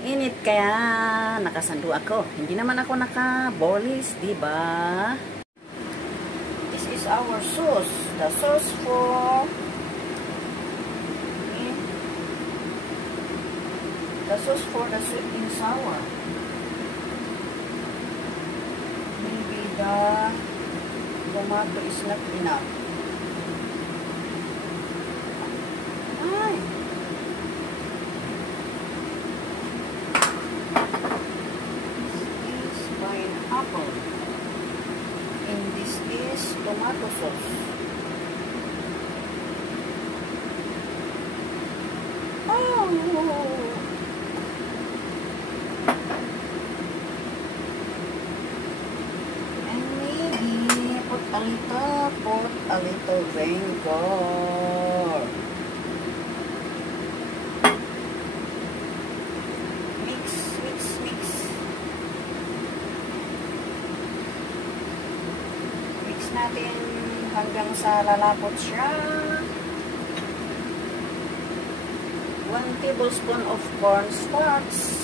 Sobrang init kaya nakasando ako. Hindi naman ako naka-bolis, di ba? This is our sauce. The sauce for the sweet and sour. Maybe the tomato is not enough. Ay. This is pineapple. And this is tomato sauce. Oh! Put a little vinegar. Mix, mix, mix. Mix natin hanggang sa lalapot siya. 1 tablespoon of cornstarch.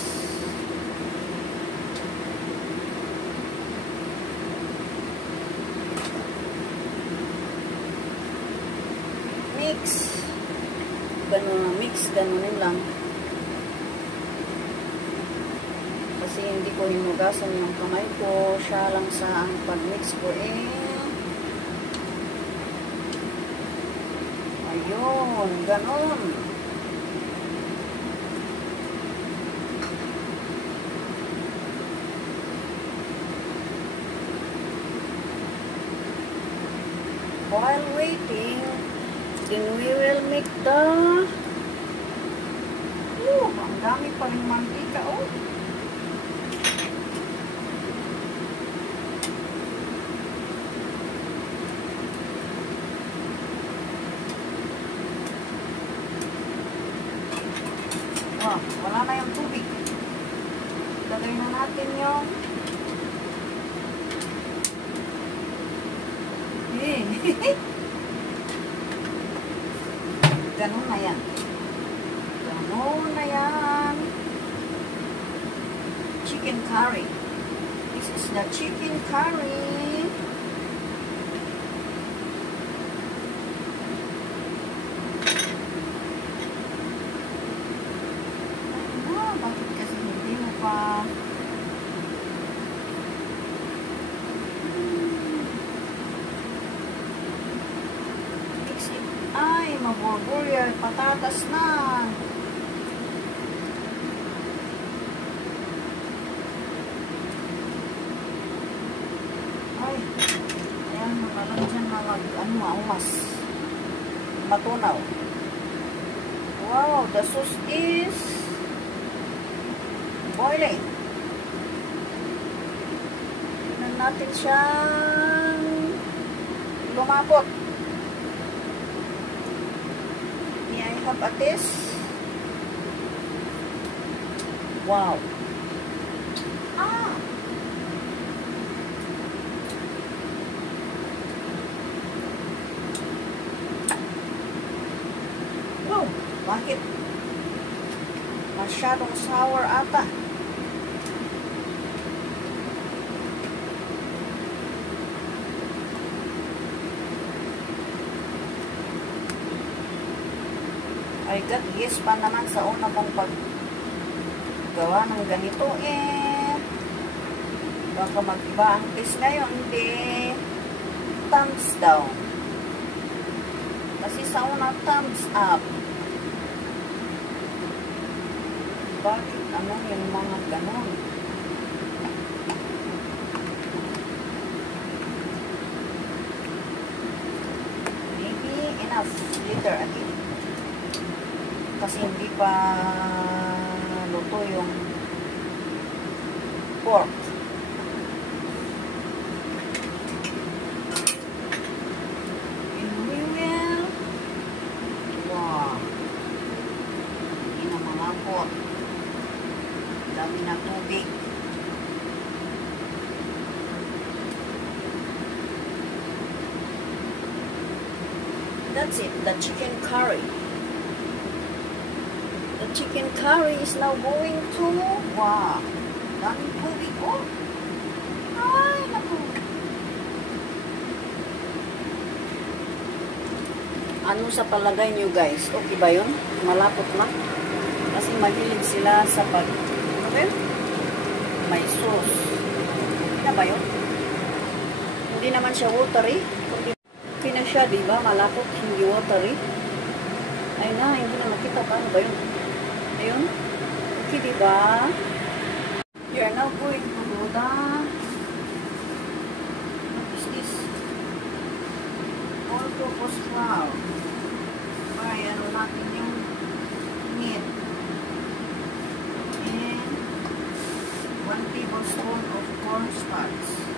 Mix. Ganunin lang. Kasi hindi ko hinugasan yung kamay ko. Siya lang sa ang pag-mix ko ayun, ganon. While waiting, then we will make the ang dami pa rin mantika, wala na yung tubig. Lagay na natin yung ganun na yan. Ganun na yan. Chicken curry. This is the chicken curry. Bakit kasi hindi mo pa maburburial, patatas na. Ay, ayan, makalang dyan na umas. Matunaw. Wow, the sauce is boiling. Tignan natin siyang lumapot. Have a taste. Wow. Wow, bakit? Masyadong sour ata. I got yes pa naman sa una kong paggawa ng ganito baka mag-iba ang taste ngayon. Hindi. Thumbs down. Kasi sa una thumbs up. Bakit ano yung mga ganon? Maybe enough. Later again. Kasi hindi pa luto yung pork. And we will hindi na malapot. Dami na tubig. That's it, the chicken curry. The chicken curry is now going to, wow, daming tubig, oh. Ay, naku. Ano sa palagay nyo guys? Okay ba yun? Malapot na? Kasi mahilig sila sa pag, okay? May sauce. Okay na ba yun? Hindi naman siya watery. Okay na siya, diba? Malapot, hindi watery. Ay na, hindi na makita pa. Ano ba yun? Ayun. Okay, diba? You are now going to do the, what is this? All-purpose flour. Ay, ano natin yung meat. And 1 tablespoon of cornstarch.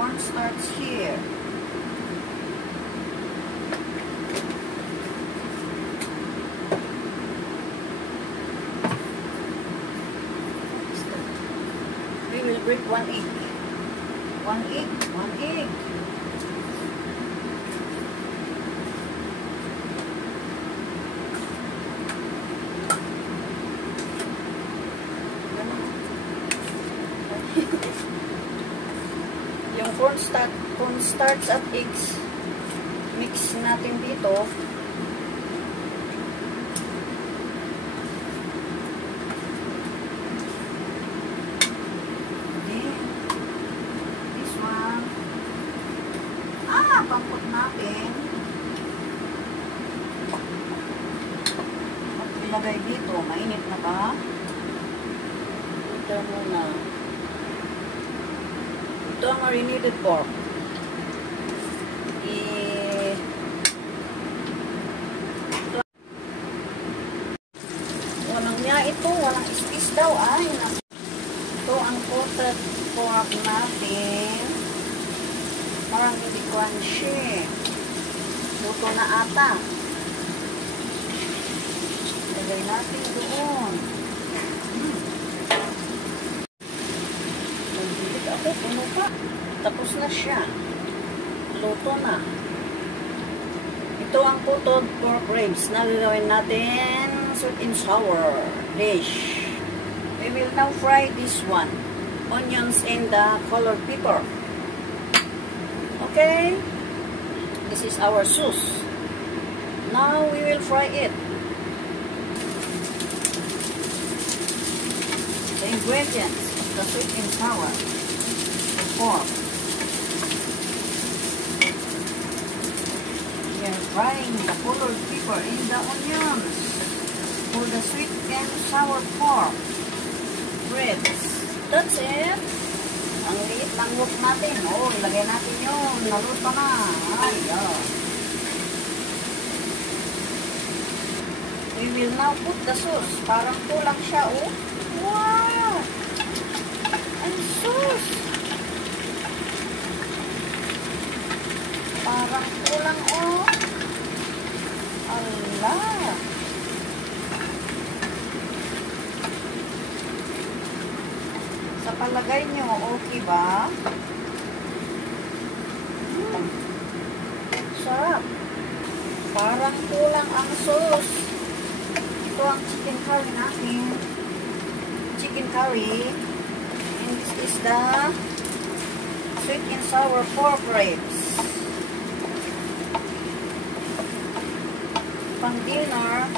Cornstarch here. We will break 1 egg. 1 egg. 1 egg. Yung cornstarch at eggs, mix natin dito. Then, this one. Pampot natin. At ilagay dito, mainit na ba? Ito muna. Ito ang marinated pork. Walang niya ito. Walang space daw. Ay, ito ang coated pork natin. Parang hindi crunchy. Luto na ata. Lagay natin doon. Ako, puno pa. Tapos na siya. Luto na. Ito ang coated pork ribs na gagawin natin sweet and sour dish. We will now fry this one. Onions and the colored pepper. Okay? This is our sauce. Now we will fry it. The ingredients of the sweet and sour. Pork. We are frying the colored pepper in the onions for the sweet and sour pork ribs. That's it. Ang liit ng wok natin. Oh, ilagay natin yun. Naluto na. Ay, We will now put the sauce. Parang kulang siya, oh. Wow! Ang sauce! Parang kulang, oh. Allah. Sa palagay nyo, okay ba? Sarap. Parang kulang ang sauce. Ito ang chicken curry natin. Chicken curry. And this is the sweet and sour pork ribs. Pang dinner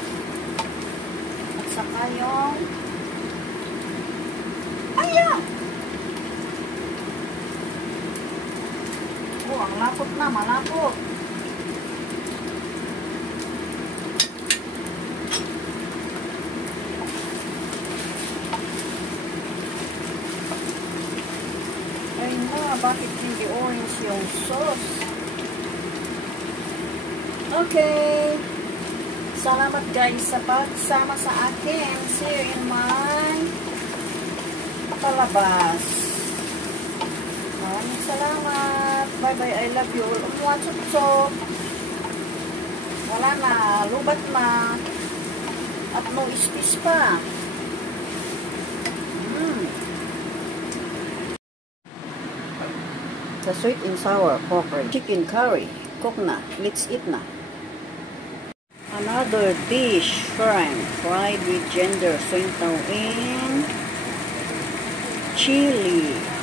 at saka yung ang lapot na, malapot. Ay na, bakit hindi orange yung sauce? Okay. Salamat guys sa pagsama sa akin. See you in my palabas. Maraming salamat. Bye bye. I love you all. Umwatsutsok. Wala na. Lubat na. At no istis pa. The sweet and sour pork chicken curry. Cook na. Let's eat na. Another dish. Shrimp. Fried with ginger, soy and chili.